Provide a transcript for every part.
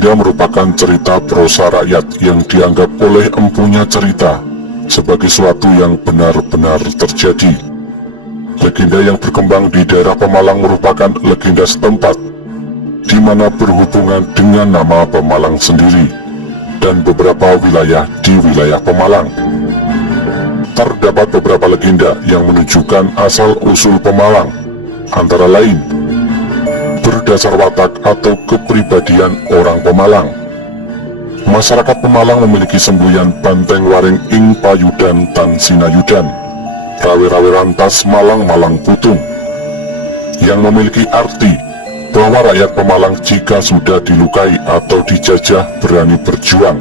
Legenda merupakan cerita prosa rakyat yang dianggap oleh empunya cerita sebagai suatu yang benar-benar terjadi. Legenda yang berkembang di daerah Pemalang merupakan legenda setempat, di mana berhubungan dengan nama Pemalang sendiri dan beberapa wilayah di wilayah Pemalang. Terdapat beberapa legenda yang menunjukkan asal-usul Pemalang, antara lain berdasar watak atau kepribadian orang Pemalang. Masyarakat Pemalang memiliki semboyan Banteng Waring ing Payudan tan Sinayudan, rawe-rawe rantas Malang-Malang Putung, yang memiliki arti bahwa rakyat Pemalang jika sudah dilukai atau dijajah berani berjuang.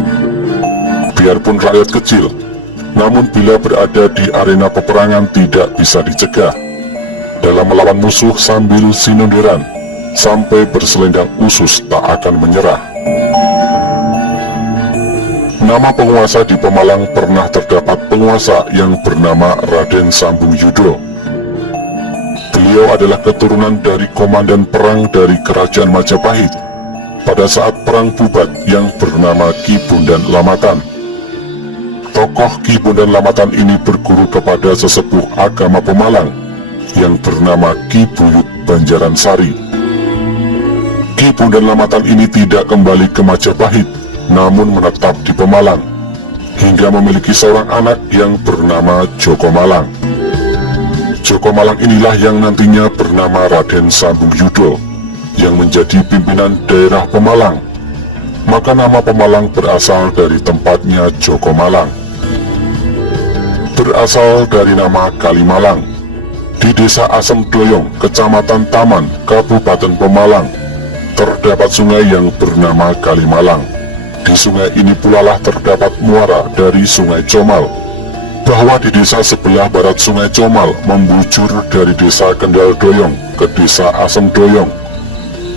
Biarpun rakyat kecil, namun bila berada di arena peperangan tidak bisa dicegah. Dalam melawan musuh sambil sinunderan, sampai berselendang usus tak akan menyerah. Nama penguasa di Pemalang pernah terdapat penguasa yang bernama Raden Sambung Yudho. Beliau adalah keturunan dari komandan perang dari kerajaan Majapahit pada saat perang Bubat yang bernama Ki Bondan Lamatan. Tokoh Ki Bondan Lamatan ini berguru kepada sesepuh agama Pemalang yang bernama Ki Buyut Banjaransari. Ki Bondan Lamatan ini tidak kembali ke Majapahit, namun menetap di Pemalang, hingga memiliki seorang anak yang bernama Joko Malang. Joko Malang inilah yang nantinya bernama Raden Sambung Yudho, yang menjadi pimpinan daerah Pemalang. Maka nama Pemalang berasal dari tempatnya Joko Malang. Berasal dari nama Kalimalang. Di desa Asem Doyong, kecamatan Taman, Kabupaten Pemalang, terdapat sungai yang bernama Kalimalang. Di sungai ini pula lah terdapat muara dari Sungai Comal. Bahwa di desa sebelah barat Sungai Comal membujur dari desa Kendal Doyong ke desa Asem Doyong,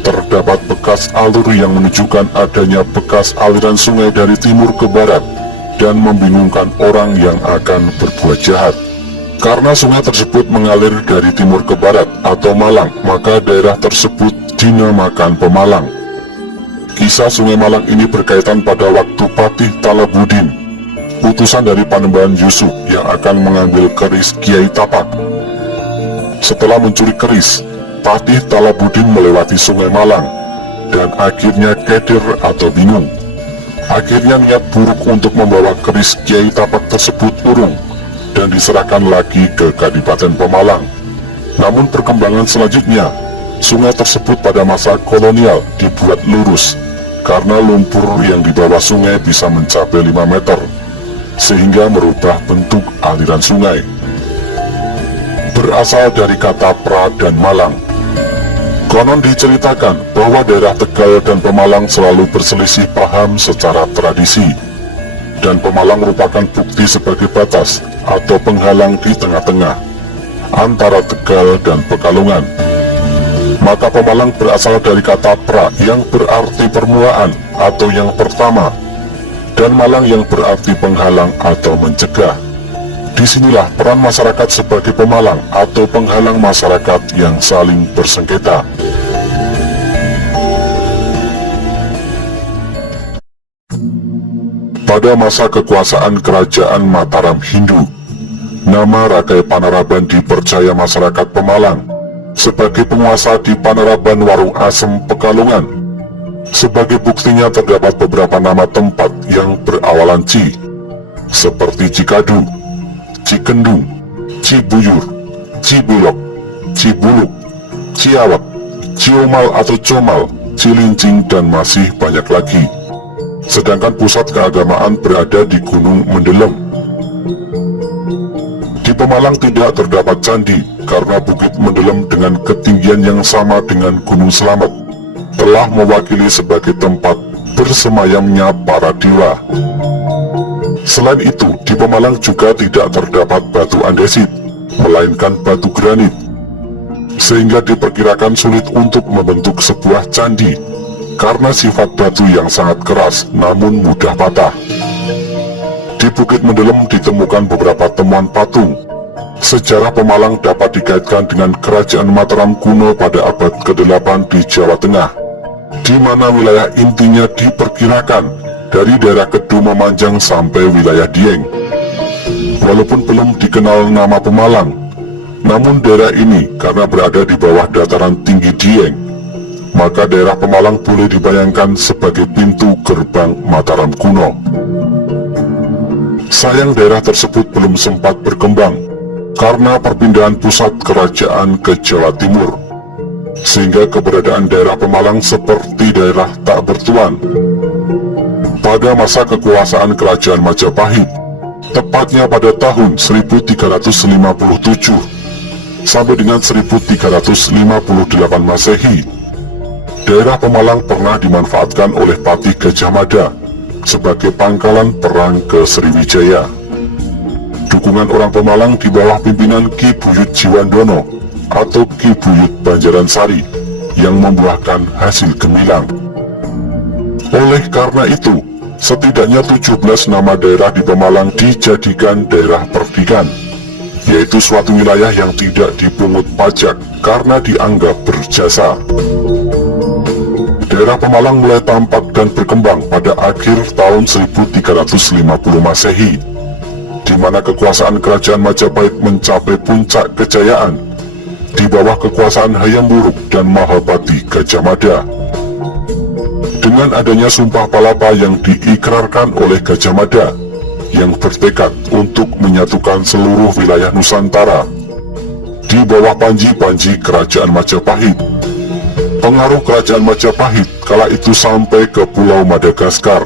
terdapat bekas alur yang menunjukkan adanya bekas aliran sungai dari timur ke barat dan membingungkan orang yang akan berbuat jahat. Karena sungai tersebut mengalir dari timur ke barat atau Malang, maka daerah tersebut dinamakan Pemalang. Kisah Sungai Malang ini berkaitan pada waktu Patih Talabudin, utusan dari Panembahan Yusuf yang akan mengambil keris Kiai Tapak. Setelah mencuri keris, Patih Talabudin melewati Sungai Malang dan akhirnya keder atau bingung. Akhirnya niat buruk untuk membawa keris Kiai Tapak tersebut urung dan diserahkan lagi ke Kadipaten Pemalang. Namun perkembangan selanjutnya, sungai tersebut pada masa kolonial dibuat lurus karena lumpur yang di bawah sungai bisa mencapai 5 meter, sehingga merubah bentuk aliran sungai. Berasal dari kata pra dan malang. Konon diceritakan bahwa daerah Tegal dan Pemalang selalu berselisih paham secara tradisi, dan Pemalang merupakan bukti sebagai batas atau penghalang di tengah-tengah antara Tegal dan Pekalongan. Maka Pemalang berasal dari kata pra yang berarti permulaan atau yang pertama, dan malang yang berarti penghalang atau mencegah. Disinilah peran masyarakat sebagai pemalang atau penghalang masyarakat yang saling bersengketa. Pada masa kekuasaan kerajaan Mataram Hindu, nama Rakai Panaraban dipercaya masyarakat Pemalang sebagai penguasa di Panaraban Warung Asem Pekalongan. Sebagai buktinya terdapat beberapa nama tempat yang berawalan Ci, seperti Cikadu, Cikendung, Cibuyur, Cibulok, Cibuluk, Ciawak, Ciomal atau Comal, Cilincing, dan masih banyak lagi. Sedangkan pusat keagamaan berada di Gunung Mendelem. Di Pemalang tidak terdapat candi karena Bukit Mendelem dengan ketinggian yang sama dengan Gunung Slamet telah mewakili sebagai tempat bersemayamnya para dewa. Selain itu, di Pemalang juga tidak terdapat batu andesit, melainkan batu granit, sehingga diperkirakan sulit untuk membentuk sebuah candi karena sifat batu yang sangat keras namun mudah patah. Di Bukit Mendelem ditemukan beberapa temuan patung. Sejarah Pemalang dapat dikaitkan dengan kerajaan Mataram kuno pada abad ke-8 di Jawa Tengah. di mana wilayah intinya diperkirakan dari daerah Kedu memanjang sampai wilayah Dieng. Walaupun belum dikenal nama Pemalang, namun daerah ini karena berada di bawah dataran tinggi Dieng, maka daerah Pemalang boleh dibayangkan sebagai pintu gerbang Mataram kuno. Sayang daerah tersebut belum sempat berkembang karena perpindahan pusat kerajaan ke Jawa Timur, sehingga keberadaan daerah Pemalang seperti daerah tak bertuan. Pada masa kekuasaan kerajaan Majapahit, tepatnya pada tahun 1357 sampai dengan 1358 Masehi, daerah Pemalang pernah dimanfaatkan oleh Patih Gajah Mada sebagai pangkalan perang ke Sriwijaya. Dukungan orang Pemalang di bawah pimpinan Ki Buyut Jiwandono atau Ki Buyut Banjaransari yang membuahkan hasil gemilang. Oleh karena itu, setidaknya 17 nama daerah di Pemalang dijadikan daerah perdikan, yaitu suatu wilayah yang tidak dipungut pajak karena dianggap berjasa. Daerah Pemalang mulai tampak dan berkembang pada akhir tahun 1350 Masehi, di mana kekuasaan kerajaan Majapahit mencapai puncak kejayaan di bawah kekuasaan Hayam Wuruk dan Mahapati Gajah Mada. Dengan adanya Sumpah Palapa yang diikrarkan oleh Gajah Mada, yang bertekad untuk menyatukan seluruh wilayah Nusantara di bawah panji-panji kerajaan Majapahit. Pengaruh kerajaan Majapahit kala itu sampai ke Pulau Madagaskar.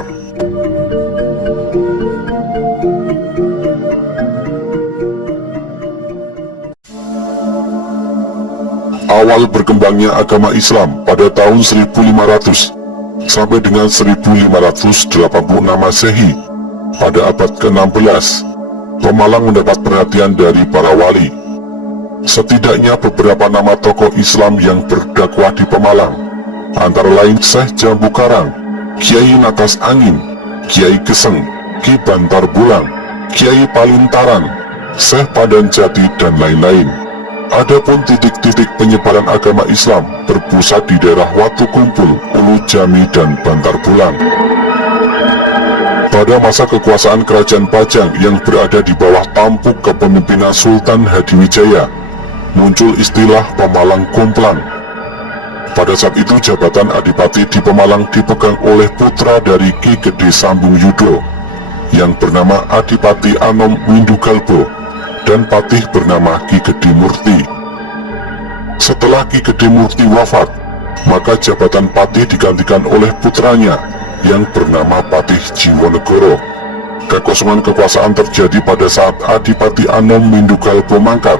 Awal berkembangnya agama Islam pada tahun 1500 sampai dengan 1586 Masehi, pada abad ke-16, Pemalang mendapat perhatian dari para wali. Setidaknya beberapa nama tokoh Islam yang berdakwah di Pemalang, antara lain Syekh Jambu Karang, Kiai Natas Angin, Kiai Geseng, Ki Bantar Bulang, Kiai Palintaran, Syekh Padan Jati, dan lain-lain. Adapun titik-titik penyebaran agama Islam berpusat di daerah Watu Kumpul, Ulu Jami, dan Bantar Bulang. Pada masa kekuasaan Kerajaan Pajang yang berada di bawah tampuk kepemimpinan Sultan Hadiwijaya, muncul istilah Pemalang Komplang. Pada saat itu jabatan Adipati di Pemalang dipegang oleh putra dari Ki Gede Sambung Yudo yang bernama Adipati Anom Windugalbo dan patih bernama Ki Gede Murti. Setelah Ki Gede Murti wafat, maka jabatan patih digantikan oleh putranya yang bernama Patih Jiwonegoro. Kekosongan kekuasaan terjadi pada saat Adipati Anom Windugalbo mangkat.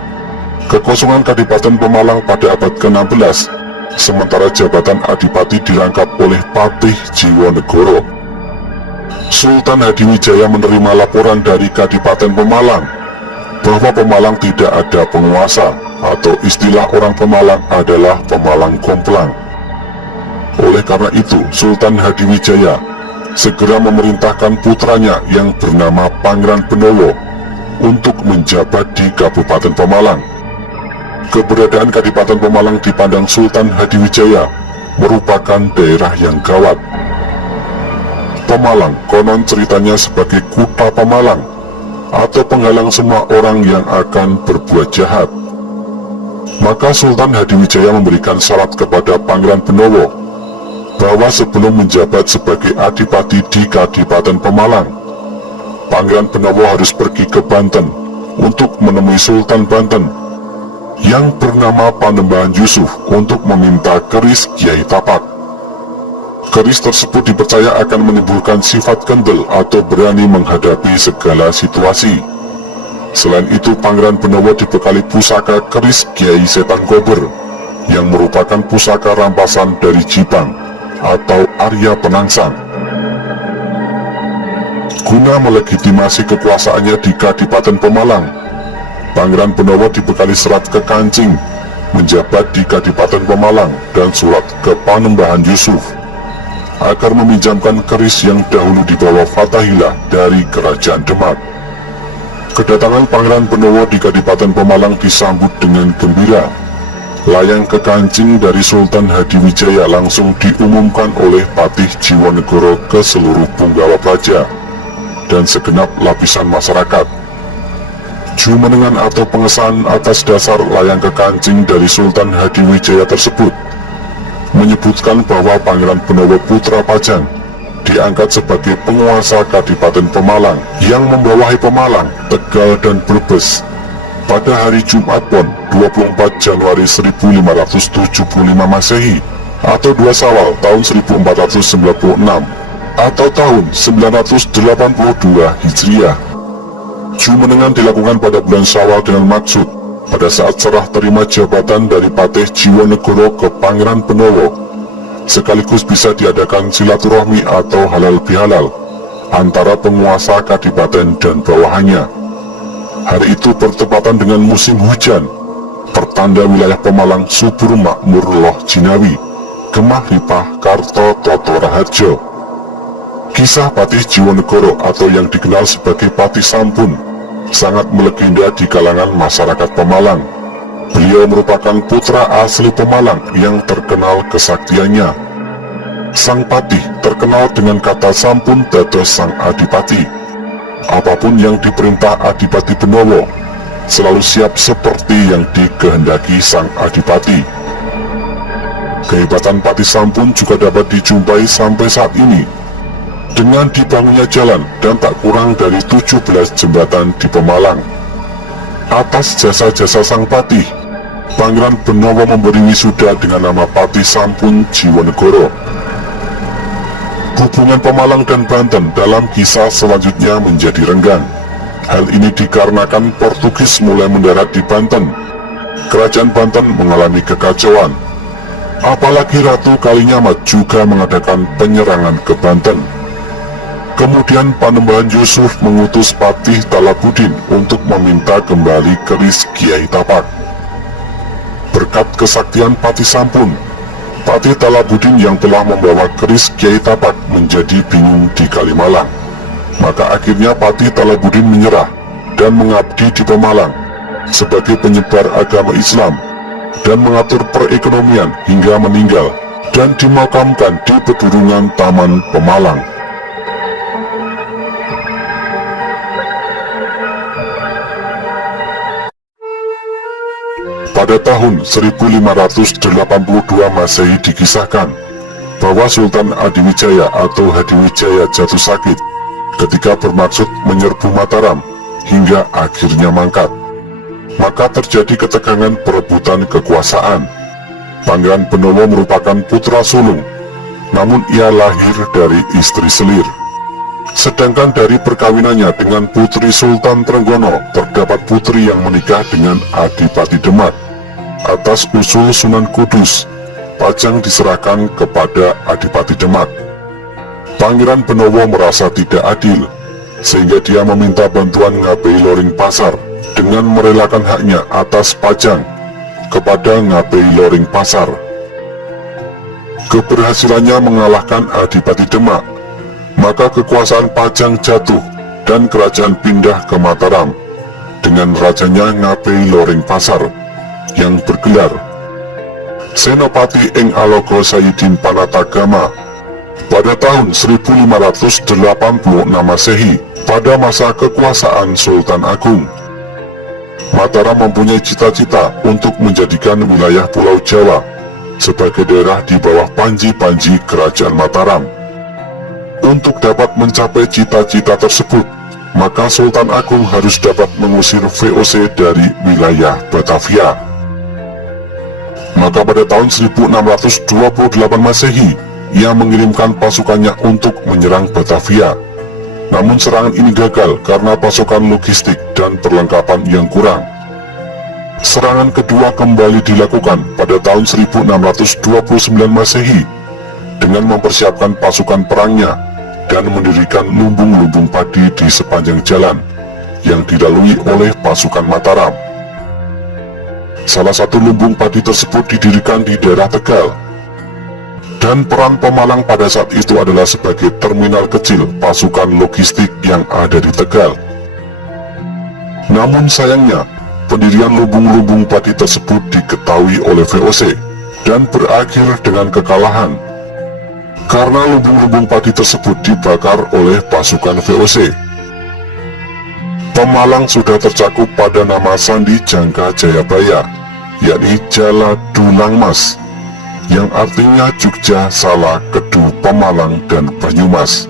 Kekosongan Kadipaten Pemalang pada abad ke-16, sementara jabatan Adipati dirangkap oleh Patih Jiwonegoro. Sultan Hadiwijaya menerima laporan dari Kadipaten Pemalang bahwa Pemalang tidak ada penguasa, atau istilah orang Pemalang adalah Pemalang Komplang. Oleh karena itu, Sultan Hadiwijaya segera memerintahkan putranya yang bernama Pangeran Benowo untuk menjabat di Kabupaten Pemalang. Keberadaan Kadipaten Pemalang dipandang Sultan Hadiwijaya merupakan daerah yang gawat. Pemalang konon ceritanya sebagai Kuta Pemalang, atau penghalang semua orang yang akan berbuat jahat. Maka Sultan Hadiwijaya memberikan syarat kepada Pangeran Benowo bahwa sebelum menjabat sebagai Adipati di Kadipaten Pemalang, Pangeran Benowo harus pergi ke Banten untuk menemui Sultan Banten yang bernama Panembahan Yusuf untuk meminta keris Kiai Tapak. Keris tersebut dipercaya akan menimbulkan sifat kendel atau berani menghadapi segala situasi. Selain itu, Pangeran Benowo dibekali pusaka keris Kiai Setan Gober yang merupakan pusaka rampasan dari Jipang atau Arya Penangsang. Guna melegitimasi kekuasaannya di Kadipaten Pemalang, Pangeran Benowo dibekali surat ke Kancing menjabat di Kadipaten Pemalang dan surat ke Panembahan Yusuf agar meminjamkan keris yang dahulu dibawa Fatahillah dari Kerajaan Demak. Kedatangan Pangeran Benowo di Kadipaten Pemalang disambut dengan gembira. layang kekancing dari Sultan Hadiwijaya langsung diumumkan oleh Patih Jiwonegoro ke seluruh punggawa praja dan segenap lapisan masyarakat. Jumenengan atau pengesahan atas dasar layang kekancing dari Sultan Hadiwijaya tersebut menyebutkan bahwa Pangeran Benowo Putra Pajang diangkat sebagai penguasa Kadipaten Pemalang yang membawahi Pemalang, Tegal, dan Brebes pada hari Jumat Pon 24 Januari 1575 Masehi atau 2 Syawal tahun 1496 atau tahun 982 Hijriah. Jumenengan dilakukan pada bulan Syawal dengan maksud pada saat serah terima jabatan dari Patih Jiwonegoro ke Pangeran Benowo, sekaligus bisa diadakan silaturahmi atau halal bihalal antara penguasa kadipaten dan bawahannya. Hari itu bertepatan dengan musim hujan, pertanda wilayah Pemalang subur makmur loh jinawi, gemah ripah karto toto raharjo. Kisah Patih Jiwonegoro atau yang dikenal sebagai Patih Sampun sangat melegenda di kalangan masyarakat Pemalang. Beliau merupakan putra asli Pemalang yang terkenal kesaktiannya. Sang Patih terkenal dengan kata sampun dados sang adipati. Apapun yang diperintah Adipati Benowo selalu siap seperti yang dikehendaki sang adipati. Kehebatan Patih Sampun juga dapat dijumpai sampai saat ini dengan dibangunnya jalan dan tak kurang dari 17 jembatan di Pemalang. Atas jasa-jasa sang Patih, Pangeran Benowo memberi wisuda dengan nama Patih Sampun Jiwonegoro. Hubungan Pemalang dan Banten dalam kisah selanjutnya menjadi renggang. Hal ini dikarenakan Portugis mulai mendarat di Banten. Kerajaan Banten mengalami kekacauan. Apalagi Ratu Kalinyamat juga mengadakan penyerangan ke Banten. Kemudian Panembahan Yusuf mengutus Patih Talabudin untuk meminta kembali keris Kiai Tapak. Berkat kesaktian Patih Sampun, Patih Talabudin yang telah membawa keris Kiai Tapak menjadi bingung di Kalimalang. Maka akhirnya Patih Talabudin menyerah dan mengabdi di Pemalang sebagai penyebar agama Islam dan mengatur perekonomian hingga meninggal dan dimakamkan di pedurungan Taman Pemalang. Pada tahun 1582 Masehi dikisahkan bahwa Sultan Adiwijaya atau Hadiwijaya jatuh sakit ketika bermaksud menyerbu Mataram hingga akhirnya mangkat. Maka terjadi ketegangan perebutan kekuasaan. Pangeran Benowo merupakan putra sulung, namun ia lahir dari istri selir. Sedangkan dari perkawinannya dengan putri Sultan Trenggono terdapat putri yang menikah dengan Adipati Demak. Atas usul Sunan Kudus, Pajang diserahkan kepada Adipati Demak. Pangeran Benowo merasa tidak adil, sehingga dia meminta bantuan Ngabei Loring Pasar dengan merelakan haknya atas Pajang kepada Ngabei Loring Pasar. Keberhasilannya mengalahkan Adipati Demak, maka kekuasaan Pajang jatuh dan kerajaan pindah ke Mataram dengan rajanya Ngabei Loring Pasar yang bergelar Senopati ing Alogo Sayyidin Panatagama pada tahun 1586 Masehi pada masa kekuasaan Sultan Agung. Mataram mempunyai cita-cita untuk menjadikan wilayah Pulau Jawa sebagai daerah di bawah panji-panji kerajaan Mataram. Untuk dapat mencapai cita-cita tersebut, maka Sultan Agung harus dapat mengusir VOC dari wilayah Batavia. Maka pada tahun 1628 Masehi, ia mengirimkan pasukannya untuk menyerang Batavia. Namun serangan ini gagal karena pasokan logistik dan perlengkapan yang kurang. Serangan kedua kembali dilakukan pada tahun 1629 Masehi dengan mempersiapkan pasukan perangnya dan mendirikan lumbung-lumbung padi di sepanjang jalan yang dilalui oleh pasukan Mataram. Salah satu lumbung padi tersebut didirikan di daerah Tegal, dan peran Pemalang pada saat itu adalah sebagai terminal kecil pasukan logistik yang ada di Tegal. Namun sayangnya, pendirian lubung-lubung padi tersebut diketahui oleh VOC dan berakhir dengan kekalahan. Karena lubung-lubung padi tersebut dibakar oleh pasukan VOC. Pemalang sudah tercakup pada nama Sandi Jangka Jayabaya, yakni Jala Dulang Mas, yang artinya Jogja, Salak, Kedu, Pemalang, dan Banyumas.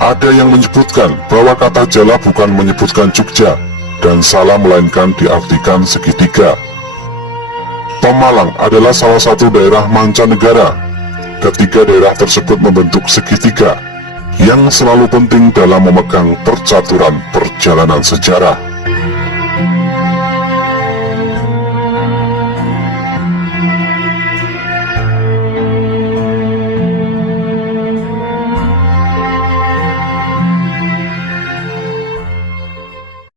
Ada yang menyebutkan bahwa kata Jala bukan menyebutkan Jogja, dan Salak melainkan diartikan segitiga. Pemalang adalah salah satu daerah mancanegara. Ketiga daerah tersebut membentuk segitiga yang selalu penting dalam memegang percaturan perjalanan sejarah.